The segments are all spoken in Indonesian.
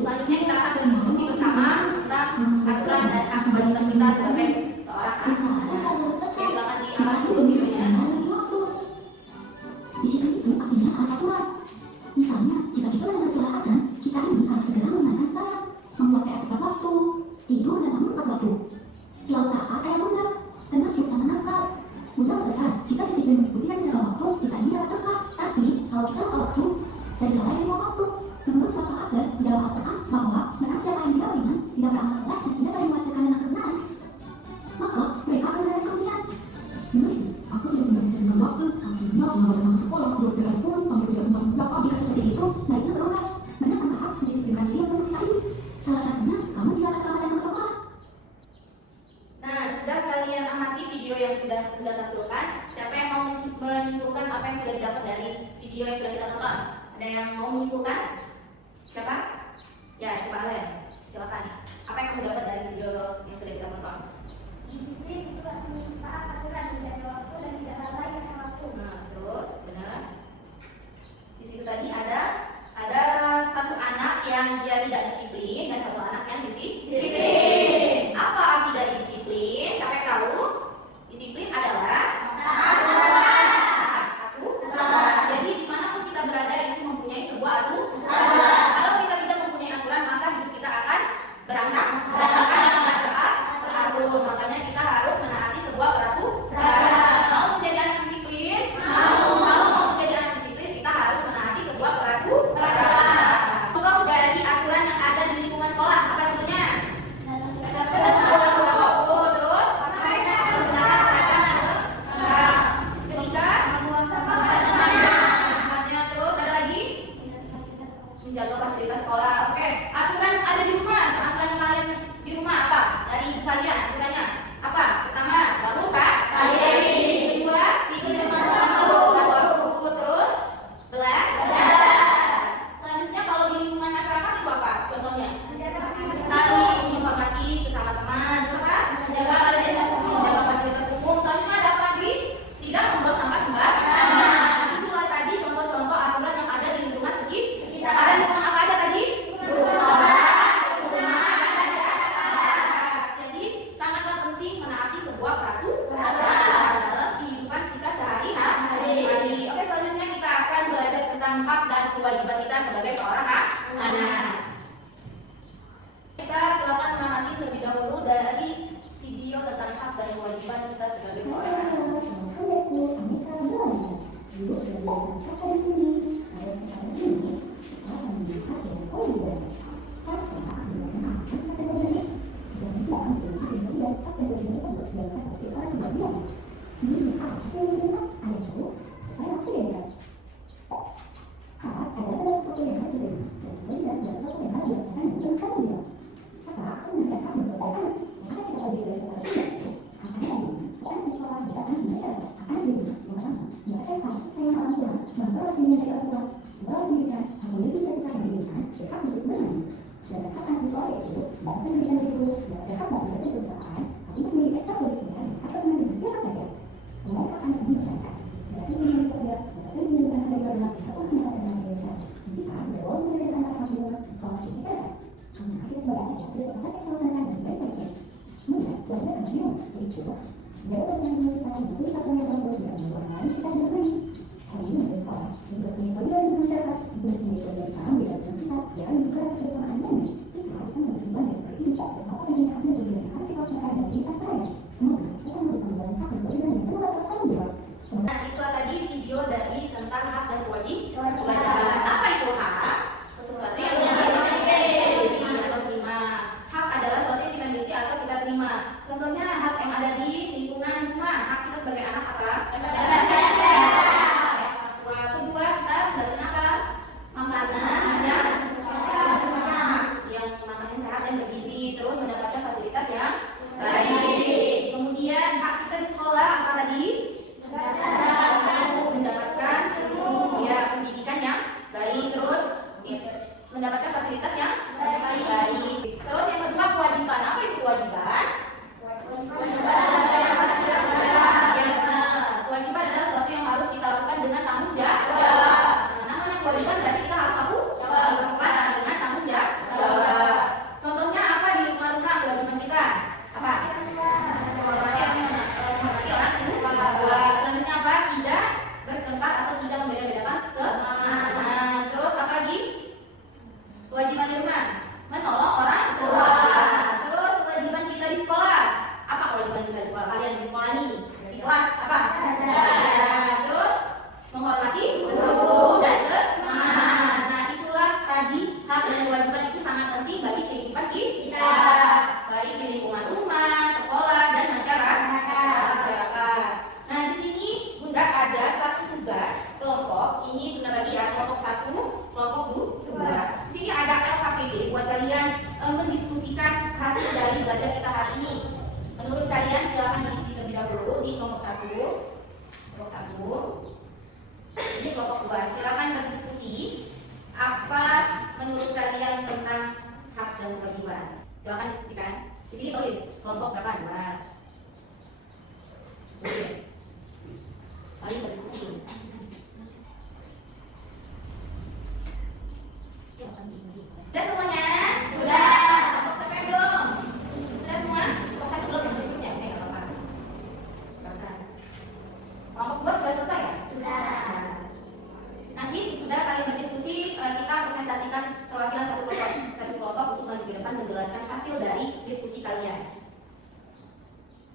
Selanjutnya kita akan berdiskusi bersama tentang aturan dan hak kewajiban kita sebagai seorang anak. Oke, silakan diarahkan dulu videonya. Disiplin itu artinya aturan. Misalnya, jika kita mendengar suara azan, kita ini harus segera menunaikan salat, membuat tepat waktu, tidur dan bangun tepat waktu. Selalu taat ayat bunda, termasuk tangan nakal. Bunda besar, jika disiplin mengikuti dan menjaga waktu, kita ini dapat berkah. Tapi, kalau kita lupa waktu, jadi lalai dengan waktu. Menurut suatu azan, di dalam Al-Quran, bahwa barang siapa yang tidak beriman, tidak beramal saleh dan tidak saling menghasilkan anak kebenaran, maka mereka akan mendapat kerugian. Menurut aku yang tidak bisa dengan waktu, akhirnya mengabaikan sekolah, berpihak pun, kami tidak sempat menjawab. Jika seperti itu, baiknya berobat. Mana manfaat mendisiplinkan diri untuk kita ini? Salah satunya, kamu tidak akan kembali ke sekolah. Nah, sudah kalian amati video yang sudah tampilkan. Siapa yang mau menyimpulkan apa yang sudah didapat dari video yang sudah kita tonton? Ada yang mau menyimpulkan? Siapa? Ya, coba Ale. Silakan. Apa yang kamu dapat dari video yang sudah kita tonton? Disiplin itu artinya taat aturan, menjaga waktu dan tidak lalai dengan waktu. Nah, terus benar. Di situ tadi ada satu anak yang dia tidak disiplin dan satu anak yang disiplin. Apa arti dari disiplin? Siapa yang tahu? Disiplin adalah aturan. Jadi dimanapun kita berada itu mempunyai sebuah aturan. Kalau kita tidak mempunyai aturan, maka hidup kita akan berantakan teratur. Makanya kita harus menaati sebuah peraturan. Mau menjadi anak disiplin? Kalau mau menjadi anak disiplin, kita harus menaati sebuah peraturan. Contoh dari aturan yang ada di lingkungan sekolah, apa contohnya? Terus ketiga, terus ada lagi menjaga fasilitas sekolah. Oke, aturan yang ada di rumah, aturan yang kalian di rumah apa? Dari kalian aturannya apa? Pertama, bangun Pak. Kedua, tepat waktu. Terus, belajar. Selanjutnya kalau di lingkungan masyarakat itu apa? Contohnya, saling menghormati sesama teman, apa? Menjaga fasilitas umum. Selanjutnya ada apa lagi? Tidak membuang sampah sembarangan. Itulah tadi contoh-contoh aturan yang ada di lingkungan sekitar. Ada lingkungan apa aja tadi? Jadi sangatlah penting menaati sebuah peraturan dalam kehidupan kita sehari-hari. Oke, selanjutnya kita akan belajar tentang hak dan kewajiban kita sebagai seorang anak. Kita silakan mengamati terlebih dahulu dari video tentang hak dan kewajiban kita sebagai seorang anak. Nah, itulah tadi video dari tentang hak dan kewajiban. Apa itu hak? Sesuatu yang dimiliki atau terima. Hak adalah sesuatu yang kita miliki atau kita terima. Contohnya hak yang ada di lingkungan rumah. Hak kita sebagai anak apa? Kedua, kita mendapatkan apa? Makanan yang makannya sehat dan bergizi. Terus mendapatkan fasilitas yang baik. Kemudian hak kita di sekolah apa tadi? Mendapatkan pendidikan yang baik. Terus mendapatkan fasilitas yang baik. Terus yang kedua, kewajiban. Apa itu kewajiban? Kewajiban adalah sesuatu yang harus kita lakukan dengan tanggung jawab. Namanya kewajiban berarti kita harus lakukan dengan tanggung jawab. diskusi kalian.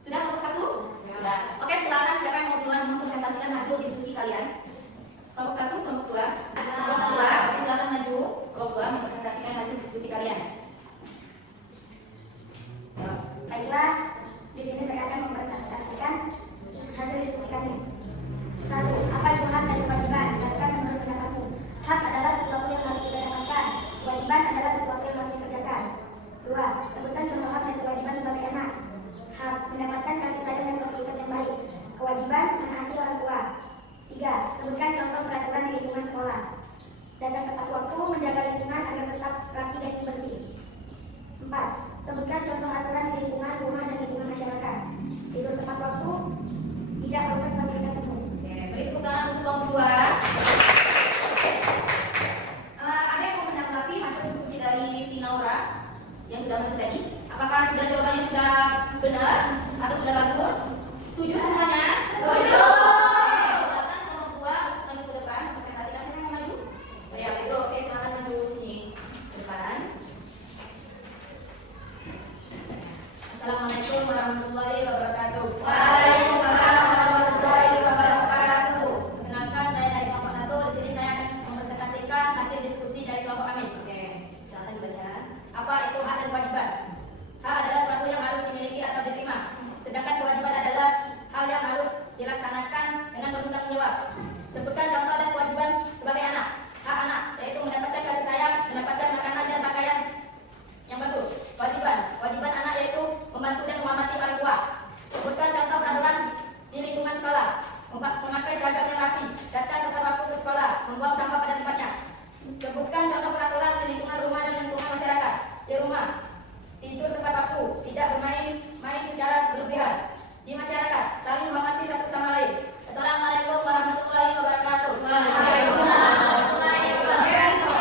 Sudah kelompok 1? Sudah. Oke, silakan siapa yang mau duluan mempresentasikan hasil diskusi kalian? Kelompok 1, kelompok 2. Kelompok 2, oke, silakan maju. Kelompok 2 mempresentasikan hasil diskusi kalian. Baiklah, di sini saya akan mempresentasikan hasil diskusi kami. 1. Apa itu hak dan kewajiban? Jelaskan menurut pendapatmu. Hak adalah sesuatu yang harus kita dapatkan. Kewajiban adalah sesuatu yang harus dikerjakan. 2. Sebutkan contoh hak dan kewajiban sebagai anak. Hak mendapatkan kasih sayang dan fasilitas yang baik. Kewajiban menaati orang tua. 3. Sebutkan contoh peraturan di lingkungan sekolah. Datang tepat waktu, menjaga lingkungan agar tetap rapi dan bersih. 4. Sebutkan contoh aturan di lingkungan rumah dan lingkungan masyarakat. Tidur tepat waktu, tidak merusak fasilitas umum. Oke, beri tepuk tangan untuk kelompok 2. Ada yang mau menanggapi hasil diskusi dari si Naura yang sudah maju tadi? Apakah sudah jawabannya sudah benar atau sudah bagus? Setuju semuanya? Setuju. Silakan kelompok 2 maju ke depan, presentasikan. Siapa yang mau maju? Oh ya, Pedro. Oke, silakan maju sini ke depan. Assalamualaikum warahmatullahi wabarakatuh. Waalaikumsalam warahmatullahi wabarakatuh. Perkenalkan, saya dari kelompok 1. Di sini saya akan mempresentasikan hasil diskusi dari kelompok kami. Oke, silakan dibaca. Apa itu hak dan kewajiban? Hak adalah sesuatu yang harus dimiliki atau diterima. Sedangkan kewajiban adalah hal yang harus dilaksanakan dengan penuh tanggung jawab. Sebutkan contoh dan kewajiban sebagai anak. Hak anak yaitu mendapatkan kasih sayang, mendapatkan makanan dan pakaian yang betul. Kewajiban anak yaitu membantu dan menghormati orang tua. Sebutkan contoh peraturan di lingkungan sekolah. Memakai seragam yang rapi, datang tepat waktu ke sekolah, membuang sampah pada tempatnya. Sebutkan contoh peraturan di lingkungan rumah dan lingkungan masyarakat. Di rumah, tidur tepat waktu, tidak bermain secara berlebihan. Di masyarakat, saling menghormati satu sama lain. Assalamualaikum warahmatullahi wabarakatuh. Waalaikumsalam warahmatullahi wabarakatuh.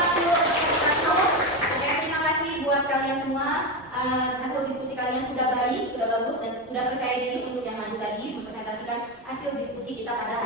Oke, terima kasih buat kalian semua. Hasil diskusi kalian sudah baik, sudah bagus, dan sudah percaya diri untuk yang maju tadi mempresentasikan hasil diskusi kita pada hari